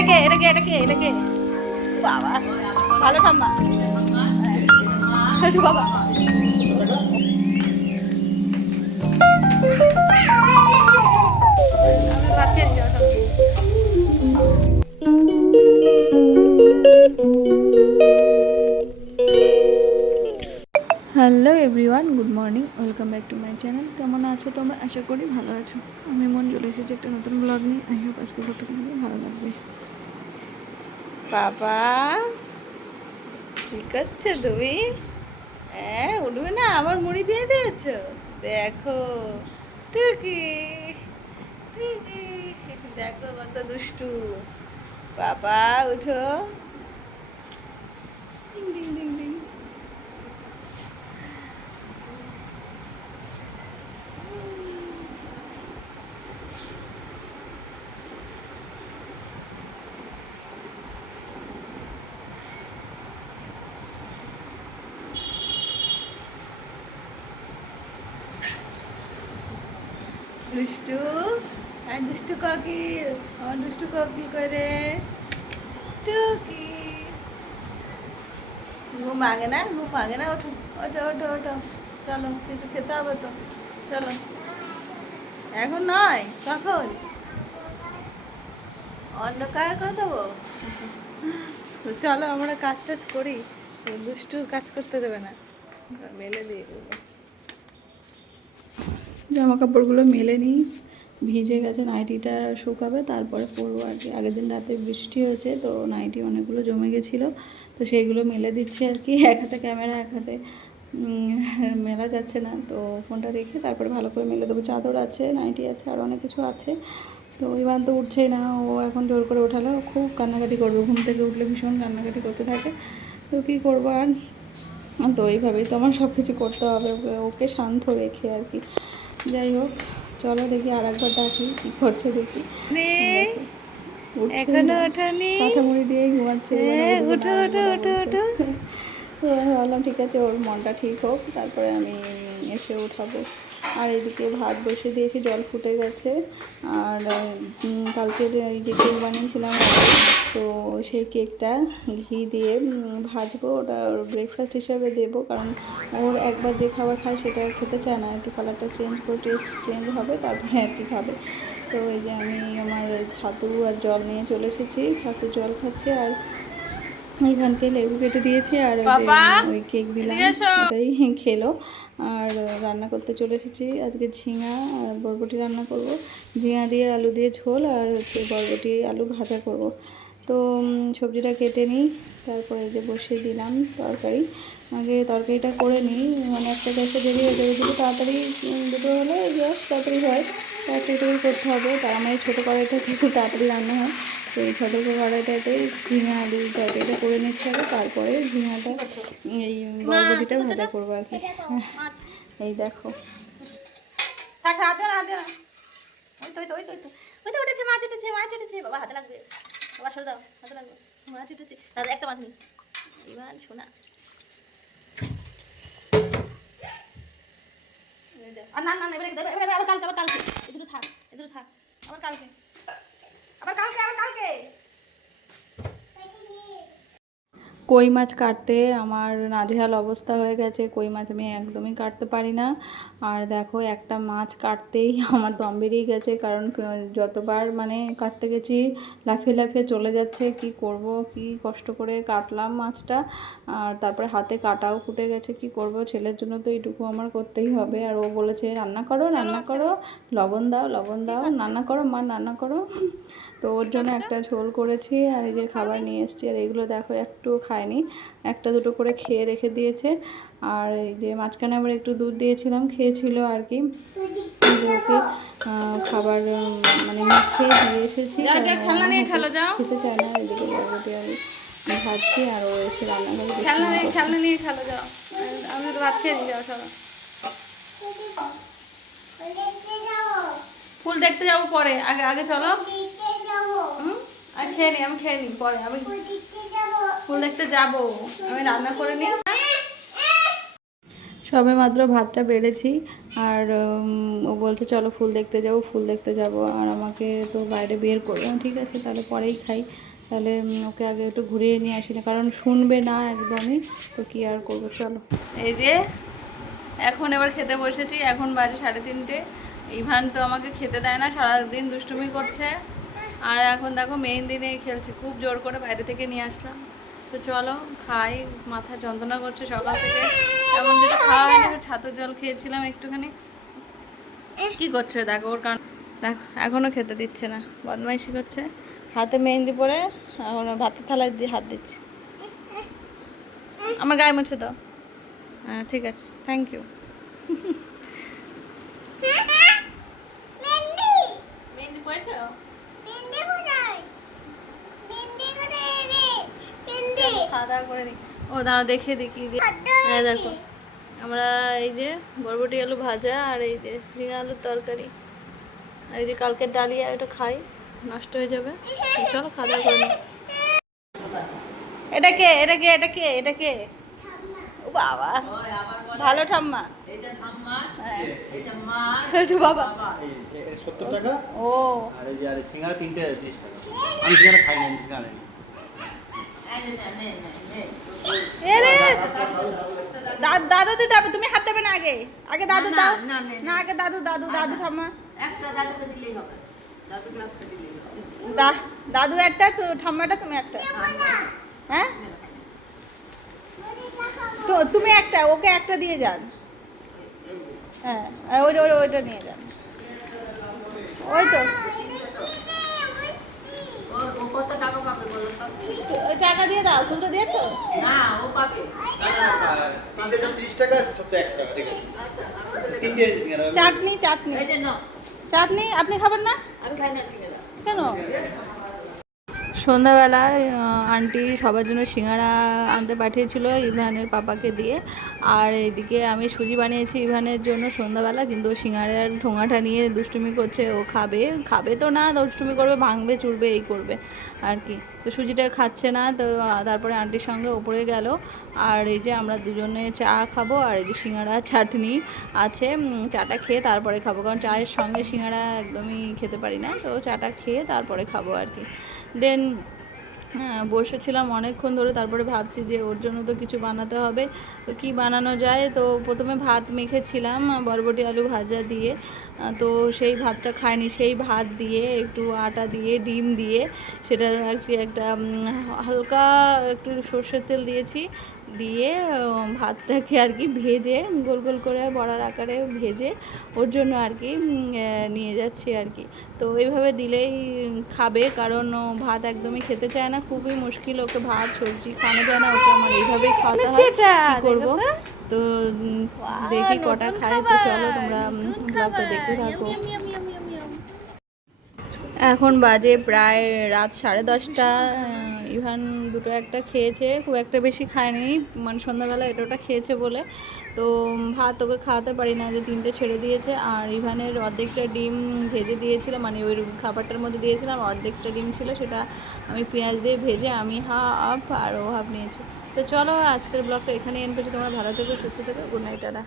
এটাকে বাবা ভালো ঠাম্মা বাবা hello everyone, good morning, welcome back to my channel. কেমন আছো তোমরা? আশা করি ভালো আছো। আমি মন চলে এসেছি একটা নতুন ব্লগ নিয়ে। আই হোপ আজকে ব্লগটা তোমাদের ভালো লাগবে। বাবা ঠিক আছে তুমি? হ্যাঁ উঠবে না, আবার মুড়ি দিয়ে দিয়েছো। দেখো টুকি টুকি, দেখো কত দুষ্টু। বাবা উঠো। Ding ding ding ding. দুষ্টু আর দুষ্টু কোকিল, আমার দুষ্টু কোকিল করে টুকি। ঘুম ভাঙে না, ঘুম ভাঙে না। ওঠো ওঠো ওঠো ওঠো, চলো কিছু খেতে হবে তো, চলো। এখন নয়, কখন? অন্ধকার করে দেবো। তো চলো আমরা কাজ টাজ করি, দুষ্টু কাজ করতে দেবে না। মেলে দিয়ে দেবো জামা কাপড়গুলো, মেলে নিই। ভিজে গেছে, নাইটিটা শুকাবে তারপরে পরবো আর কি। আগের দিন রাতে বৃষ্টি হয়েছে তো নাইটি অনেকগুলো জমে গেছিলো, তো সেইগুলো মেলে দিচ্ছি আর কি। এক হাতে ক্যামেরা, এক হাতে মেলা যাচ্ছে না, তো ফোনটা রেখে তারপরে ভালো করে মেলে দেবো। চাদর আছে, নাইটি আছে, আর অনেক কিছু আছে। তো ইভান তো উঠছেই না, ও এখন জোর করে ওঠালে ও খুব কান্নাকাটি করবে। ঘুম থেকে উঠলে ভীষণ কান্নাকাটি করতে থাকে। তো কী করবো আর, তো এইভাবেই তো আমার সব কিছু করতে হবে ওকে শান্ত রেখে আর কি। যাই হোক, চলো দেখি আর একবার ডাকি কী করছে দেখি। এখনো ওঠেনি, কাঁথা মুড়ি দিয়েই ঘুমাচ্ছে। উঠো ওঠো ওঠো ওঠো। তো আমি ভাবলাম ঠিক আছে, ওর মনটা ঠিক হোক, তারপরে আমি এসে উঠাবো। আর এদিকে ভাত বসিয়ে দিয়েছি, জল ফুটে গেছে। আর কালকের এই যে কেক বানিয়েছিলাম, তো সেই কেকটা ঘি দিয়ে ভাজবো। ওটা ওর ব্রেকফাস্ট হিসাবে দেবো, কারণ ওর একবার যে খাবার খায় সেটা খেতে চায় না। একটু কালারটা চেঞ্জ করে, টেস্ট চেঞ্জ হবে, তারপরে আর কি খাবে। তো এই যে আমি আমার ছাতু আর জল নিয়ে চলে এসেছি, ছাতু জল খাচ্ছি। আর এইখানকে লেবু কেটে দিয়েছি, আর ওই কেক দিলাম, ওটাই খেলো। আর রান্না করতে চলে এসেছি। আজকে ঝিঙা আর বরবটি রান্না করব। ঝিঙা দিয়ে আলু দিয়ে ঝোল, আর হচ্ছে বরবটি আলু ভাজা করব। তো সবজিটা কেটে নিই, তারপরে যে বসিয়ে দিলাম তরকারি। আগে তরকারিটা করে নিই, মানে একটা গ্যাসে দেরি হয়ে যাবে। দুটো তাড়াতাড়ি, দুটো হলে গ্যাস তাড়াতাড়ি হয়, তো একটা করতে হবে। তার আমার এই ছোটো কড়াইটা একটু তাড়াতাড়ি রান্না হয়। তো এই ছোটো কড়াইটাতে ঝিঙা আলুর তরকারিটা করে নিচ্ছি আগে, তারপরে ঝিঙাটা এই বরবটিটা ভাজা করবো আর কি। এই দেখো, উঠেছে, মাছ উঠেছে, মাছ উঠেছে। বাবা হাতে লাগবে, বাবা সরে দাও, হাতে লাগবে। মাছ উঠেছে, দাদা একটা মাছ নেই। এবার শোনা, না না এবার আবার কালকে, আবার কালকে এদুটো থাক, এদুটো থাক, আবার কালকে, আবার কালকে, আবার কালকে। কই মাছ কাটতে আমার নাজেহাল অবস্থা হয়ে গেছে। কই মাছ আমি একদমই কাটতে পারি না। আর দেখো, একটা মাছ কাটতেই আমার দম বেরিয়ে গেছে, কারণ যতবার মানে কাটতে গেছি লাফিয়ে লাফিয়ে চলে যাচ্ছে। কি করব, কি কষ্ট করে কাটলাম মাছটা। আর তারপরে হাতে কাটাও ফুটে গেছে। কি করব, ছেলের জন্য তো এইটুকু আমার করতেই হবে। আর ও বলেছে রান্না করো, রান্না করো, লবণ দাও, লবণ দাও, রান্না করো মা, রান্না করো। তো ওর জন্য একটা ঝোল করেছি, আর এই যে খাবার নিয়ে এসেছি। আর এগুলো দেখো একটু খায়নি, একটা দুটো করে খেয়ে রেখে দিয়েছে। আর এই যে মাঝখানে আবার একটু দুধ দিয়েছিলাম, খেয়েছিল আর কি। ওকে খাবার মানে খেয়ে দিয়ে এসেছি, খেতে চায় না। এদিকে বরবটি আমি ভাজছি, আর ও এসে রান্নাঘরে খেলনা নিয়ে খেলো, যাও। আমি তো ভাত খেয়ে যাও সবাই। ফুল দেখতে যাবো পরে, আগে আগে চলো। আমি খেয়ে নিই, আমি খেয়ে নিই, পরে আমি ফুল দেখতে যাবো। আমি রান্না করে নিই। সবে মাত্র ভাতটা বেড়েছি, আর ও বলছে চলো ফুল দেখতে যাবো, ফুল দেখতে যাবো। আর আমাকে তো বাইরে বের করলাম, ঠিক আছে তাহলে পরেই খাই। তাহলে ওকে আগে একটু ঘুরিয়ে নিয়ে আসি না, কারণ শুনবে না একদমই, তো কী আর করবো। চলো, এই যে এখন এবার খেতে বসেছি, এখন বাজে 3:30। ইভান তো আমাকে খেতে দেয় না, সারাদিন দুষ্টুমি করছে। আর এখন দেখো মেহেন্দি নিয়ে খেলছে, খুব জোর করে বাইরে থেকে নিয়ে আসলাম। তো চলো খাই, মাথা যন্ত্রণা করছে সকাল থেকে, এমন কিছু খাওয়া হয়নি, ছাতুর জল খেয়েছিলাম একটুখানি। কি করছে দেখো, ওর কারণ দেখো এখনও খেতে দিচ্ছে না, বদমাইশি করছে। হাতে মেহেন্দি পরে এখন ভাতের থালায় দিয়ে হাত দিচ্ছে। আমার গায়ে মুছে দাও। হ্যাঁ ঠিক আছে, থ্যাংক ইউ। মেহেন্দি পড়েছো? খাওয়া দাওয়া করে নি। ও দাঁড়া দেখে দেখি, হ্যাঁ দেখো আমরা এই যে বরবটি আলু ভাজা, আর এই যে ঝিঙে আলুর তরকারি, আর এই যে কালকের ডালিয়া, এটা খাই, নষ্ট হয়ে যাবে। চলো খাওয়া দাওয়া করে নি। এটা কে, এটা কে, এটা কে, এটা কে? ও বাবা, ভালো ঠাম্মা। বাবা 70 টাকা। ও আর এই যে আর সিঙ্গারা 3টে 30 টাকা। আমি সিঙ্গারা খাই না, সিঙ্গারা নেই। এরে দাদু দিতে হবে, তুমি হাত দেবে না, আগে আগে দাদু দাও না, আগে দাদু দাদু দাদু ঠাম্মা। একটা দাদুকে দিলেই হবে, দাদুকে একটা দিলেই হবে। দাদু একটা, তো ঠাম্মাটা তুমি একটা। হ্যাঁ তো তুমি একটা, ওকে একটা দিয়ে যান। হ্যাঁ ওইটা নিয়ে যান, ওই তো ও কত টাকা পাবে বলো তো? ওই টাকা দিয়ে দাও। খুচরো দিয়েছো? না, ও পাবে। তিনটে তো 30 টাকা, সবটা 1 টাকা, ঠিক আছে। আচ্ছা, 3টে সিঙ্গারা। চাটনি চাটনি এই যে নাও। চাটনি আপনি খাবেন না আমি খাই না সিঙ্গারা। কেন? সন্ধ্যাবেলায় আন্টি সবার জন্য সিঙ্গাড়া আনতে পাঠিয়েছিল ইভানের পাপাকে দিয়ে, আর এদিকে আমি সুজি বানিয়েছি ইভানের জন্য সন্ধ্যাবেলা, কিন্তু সিঙ্গাড়ার ঠোঙাটা নিয়ে দুষ্টুমি করছে। ও খাবে খাবে তো না, দুষ্টুমি করবে, ভাঙবে চুরবে, এই করবে আর কি। তো সুজিটা খাচ্ছে না, তো তারপরে আন্টির সঙ্গে ওপরে গেল। আর এই যে আমরা দুজনে চা খাবো, আর এই যে সিঙ্গাড়া চাটনি আছে, চাটা খেয়ে তারপরে খাবো, কারণ চায়ের সঙ্গে সিঙ্গাড়া একদমই খেতে পারি না, তো চাটা খেয়ে তারপরে খাবো আর কি। দেন বসেছিলাম অনেকক্ষণ ধরে, তারপরে ভাবছি যে ওর জন্য তো কিছু বানাতে হবে, তো কী বানানো যায়। তো প্রথমে ভাত মেখেছিলাম বরবটি আলু ভাজা দিয়ে, তো সেই ভাতটা খাইনি, সেই ভাত দিয়ে একটু আটা দিয়ে ডিম দিয়ে সেটার আর কি একটা হালকা একটু সর্ষের তেল দিয়েছি, দিয়ে ভাতটাকে আর কি ভেজে গোল গোল করে বড়ার আকারে ভেজে ওর জন্য আর কি নিয়ে যাচ্ছি আর কি। তো এইভাবে দিলেই খাবে, কারণ ও ভাত একদমই খেতে চায় না, খুবই মুশকিল, ওকে ভাত সবজি খাওয়ানো যায় না, ওকে আমার এইভাবেই খাওয়াতে হয়। কী করবো, তো দেখি কটা খায়। তো চলো তোমরা ব্লগটা দেখতে থাকো। এখন বাজে প্রায় রাত 10:30। ইভান দুটো একটা খেয়েছে, খুব একটা বেশি খায়নি, মানে সন্ধ্যাবেলা এটা ওটা খেয়েছে বলে। তো ভাত ওকে খাওয়াতে পারি না, যে 3টে ছেড়ে দিয়েছে। আর ইভানের অর্ধেকটা ডিম ভেজে দিয়েছিলাম, মানে ওই খাবারটার মধ্যে দিয়েছিলাম, অর্ধেকটা ডিম ছিল, সেটা আমি পেঁয়াজ দিয়ে ভেজে আমি হাফ আর ও হাফ নিয়েছি। তো চলো আজকের ব্লগটা এখানে এন্ড করছি। তোমরা ভালো থেকো, সুস্থ থেকো, গুড নাইট, টাটা।